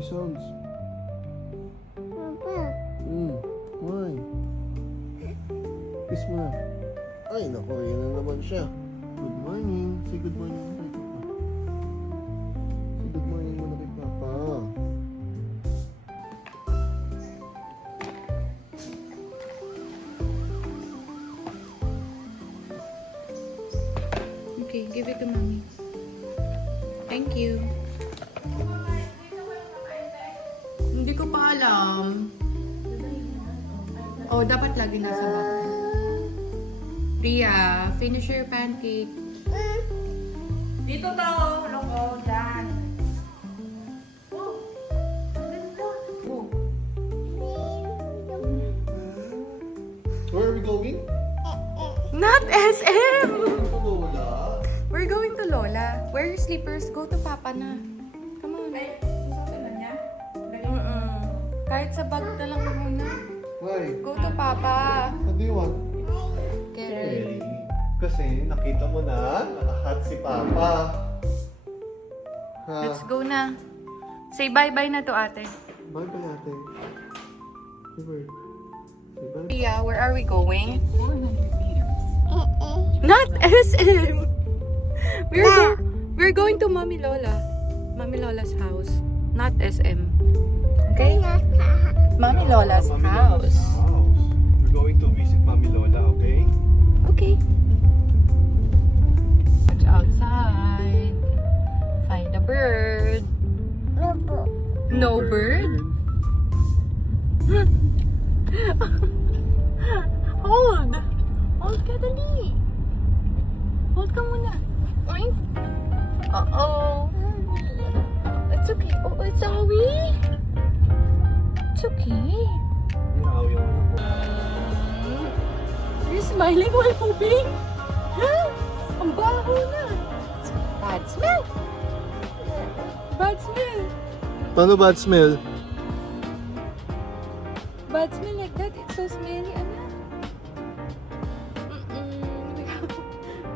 making sounds. Papa. Why? Kiss mo na. Ay, naku, yan na naman siya. Good morning. Say good morning muna kay Papa. Say good morning muna kay Papa. Okay, give it to mommy. Thank you. Hindi ko pa alam. Oh, dapat lagi nasa bag. Ria, finish your pancake. Dito to, loko, dyan. Oh, ganda. Oh. Where are we going? Not SM! Lola. We're going to Lola. Wear your slippers. Go to Papa na. Come on. Ay, susukin na niya. Kahit sa bag na lang muna. Why? Go to Papa. What do you want? Carry. Kasi nakita mo na, nakahat si Papa. Ha? Let's go na. Say bye-bye na to ate. Bye bye ate. Say bye. Ria, where are we going? 400 meters. Not SM! We're going to Mommy Lola. Mommy Lola's house. Not SM. Okay? Mommy Lola's house. We're going to visit Mommy Lola, okay? Okay. Watch outside. Find a bird. No bird? Hold! Hold ka dali. Hold ka muna. Oink. Uh-oh. It's okay. Oh, it's Awi. It's okay. You're smiling while moving? Ang baho na. Bad smell. Bad smell. Paano bad smell? Bad smell like that. It's so smelly, anak.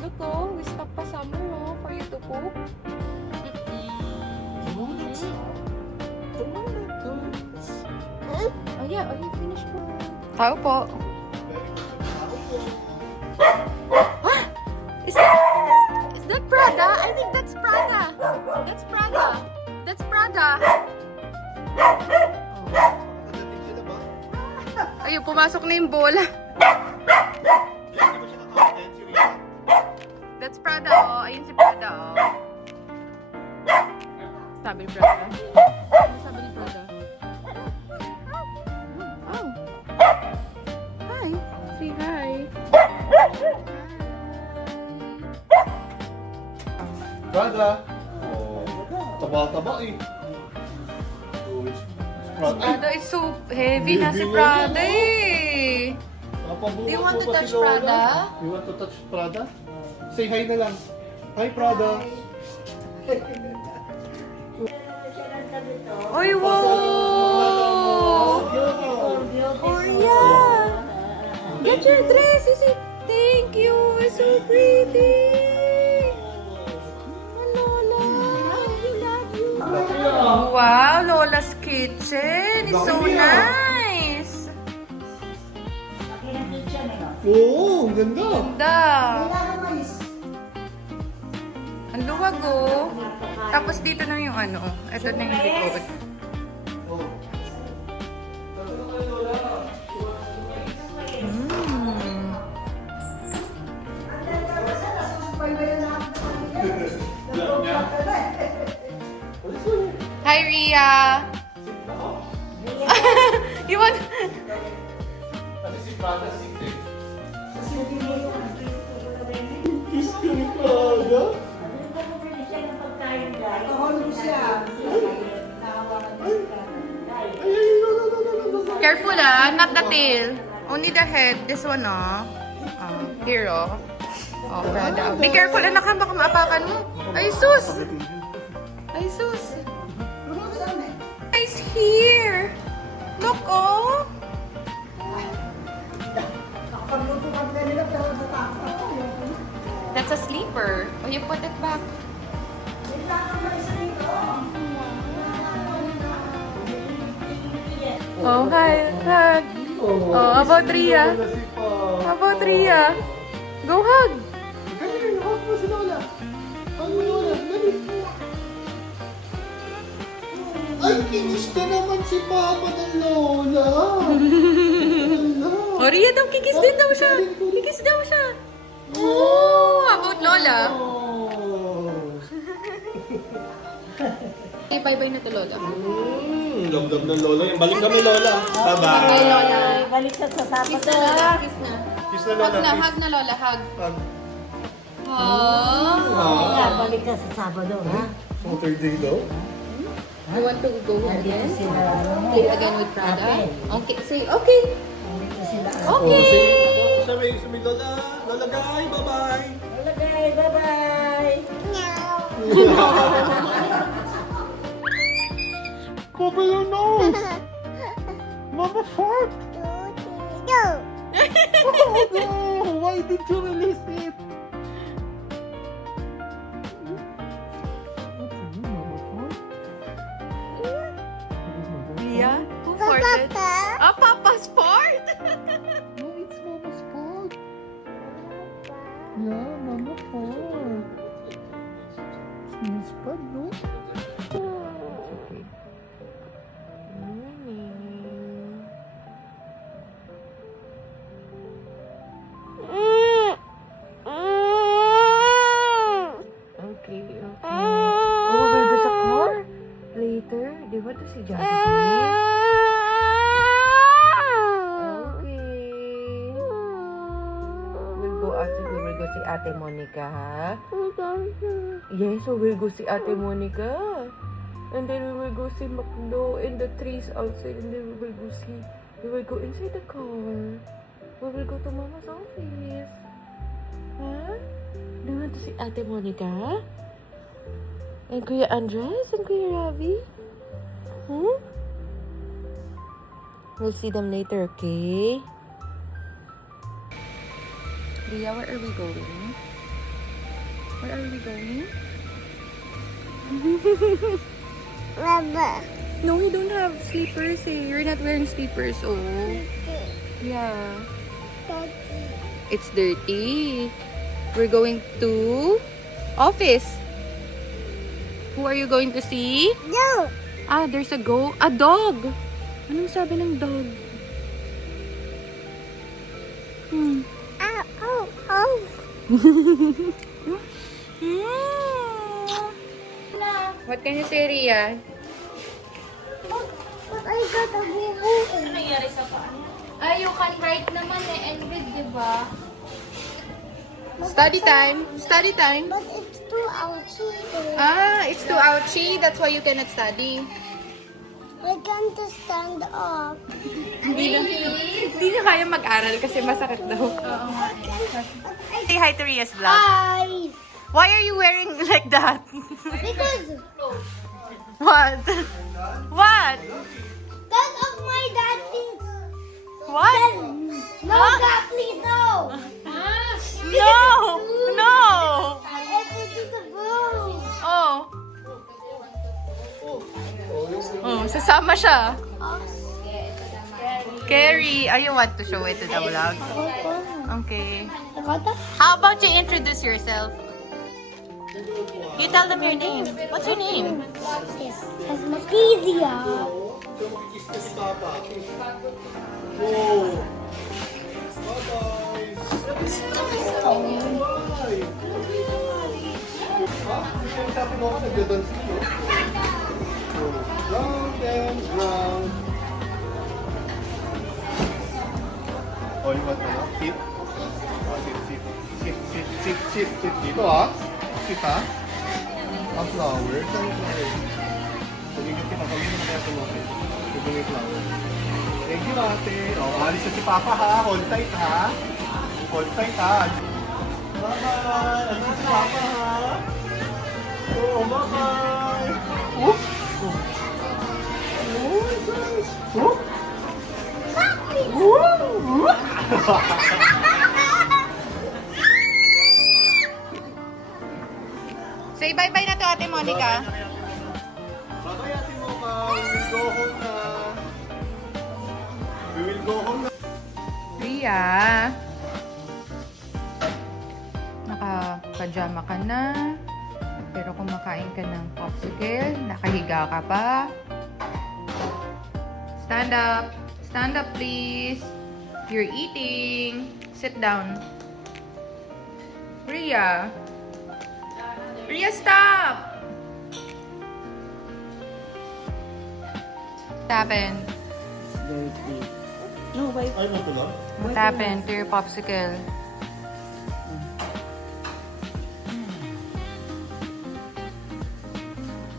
Look, oh, we stop pa somewhere, oh, for you to poop. Oh yeah, oh you finished po. Tao po. Is that Prada? I think that's Prada. That's Prada. That's Prada. Ayun, pumasok na yung bola. That's Prada, oh. Ayun si Prada, oh. Sabi ni Prada. Ano sabi ni Prada? Oh. Hi. Say hi. Prada. Oh, taba-taba eh. Oh, it's Prada. Prada is so heavy na si Prada eh. Do you want to touch Prada? You want to touch Prada? Say hi na lang. Hi, Prada. Oy, wow! Oh, yeah! Get your dress! Is it? Thank you! It's so pretty! Lola! Wow! Lola's kitchen is so nice! Oo, ang ganda. Ganda! Ang luwag, oh! Tapos dito na yung ano. Ito na yung likod. Hi, Ria! You want... Kasi si Prada sick eh. Kiss ka ni Prada? Careful ah, not the tail. Only the head. This one oh. Here oh. Oh, Prada. Be careful anak, baka maapakan mo. Ay sus! Ay sus! Guys, here! Look oh! That's a sleeper. Oh, you put it back. Oh, hi. Hug. Oh, about Ria. How about Ria? Go hug. Ganyan, hawak mo si Lola. Hawak mo Lola. Dali. Ay, kinis ka naman si Papa ng Lola. Oh, Ria daw, kikis din daw siya. Kikis daw siya. Oh, about Lola. Okay, bye-bye na to Lola. Love ng Lola. Yung balik kami Lola. Bye-bye. Lola. Balik ka sa Kiss Sabado. na Lola, kiss na. Kiss na Hug Lola. na, Kiss. hug na Lola, hug. Hug. Oh. Balik ka sa Sabado, ha? Saturday daw. You want to go again? Sila, Play again with Prada? Okay, say okay. dito sila. Okay. Sa may Lola. Lola guy, bye-bye. Okay, bye-bye. Cover your nose. Mama fart. Oh no! Why did you release it? Ria, who farted? Ah, Papa's fart? No, it's Mama's fart. Yeah, Mama fart. Smells bad, no? Okay, okay. Oh, we'll go sa car later. They want to see Jollibee. Okay. We'll go out. We will go see Ate Monica, ha? Yes, so we'll go see Ate Monica. And then we will go see Macdo and the trees outside. And then we will go inside the car. We will go to Mama's office. Huh? Do you want to see Ate Monica? And Kuya Andres and Kuya Ravi? Hmm? We'll see them later, okay? Ria, where are we going? Where are we going? No, we don't have slippers eh. You're not wearing slippers, oh. Yeah. It's dirty. We're going to office. Who are you going to see? No. Ah, there's a dog. Anong sabi ng dog? What can you say, Ria? I got a hole. Ay, you can write naman and read, di ba? Study time. Study time. But it's too ouchy. Ah, it's too ouchy. That's why you cannot study. I can't stand up. Hindi na kaya mag-aral kasi masakit daw. Say hi to Ria's vlog. Hi. Why are you wearing like that? Because What? What? of my dad thinks. What? No, God, please no. No! No! It is a broom. Oh. Oh, sasama siya. Carrie, are you want to show it to the vlog? Okay. How about you introduce yourself? You tell them your name. What's your name? It's Maskedia. Kiss na si Papa. Oh. Bye-bye. Ha? Sabi mo ako nagdadance ko. Round and round. Oh, you want to know? Sit. Oh, sit. Dito ah. Sit ah. Ang flower. Saan yung flower? Tumigil kita. Kami na kaya tumapit. Ito yung flower. Thank you, ate. Oh, alis na si Papa ha. Hold tight ha. Hold tight ha. Bye-bye. Alis na si Papa ha. Oh, bye-bye. Whoop. Oh, guys. Whoop. Whoop. Say bye-bye na to Ate Monica. Bye-bye, Ate Mocha. We will go home na. Go home na. Ria, naka-pajama ka na, pero kumakain ka ng popsicle, nakahiga ka pa. Stand up. Stand up, please. You're eating. Sit down. Ria. Ria, stop! What happened? No, wait. Ay, matulog? What happened to your popsicle?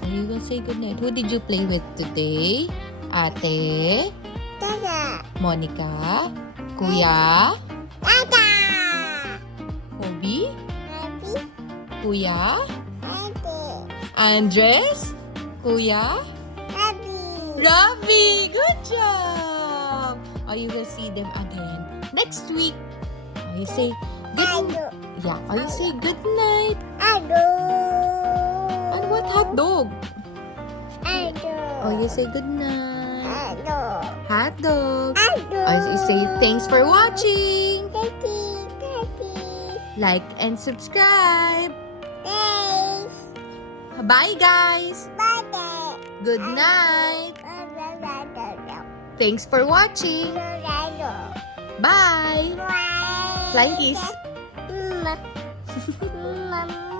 You will say goodnight. Who did you play with today? Ate? Dada. Monica? Kuya? Dada. Kobe? Happy. Kuya? Happy. Andres? Kuya? Happy. Ravi! Good job! Oh, you will see them again next week. Oh, you say good Yeah, oh, you say good night. Ado. And what hot dog? Ado. Oh, you say good night. Ado. Hot dog. Ado. Oh, you say thanks for watching. Happy. Happy. Like and subscribe. Thanks. Bye, guys. Bye. Good night. Thanks for watching. Bye. Flying kiss. Mama.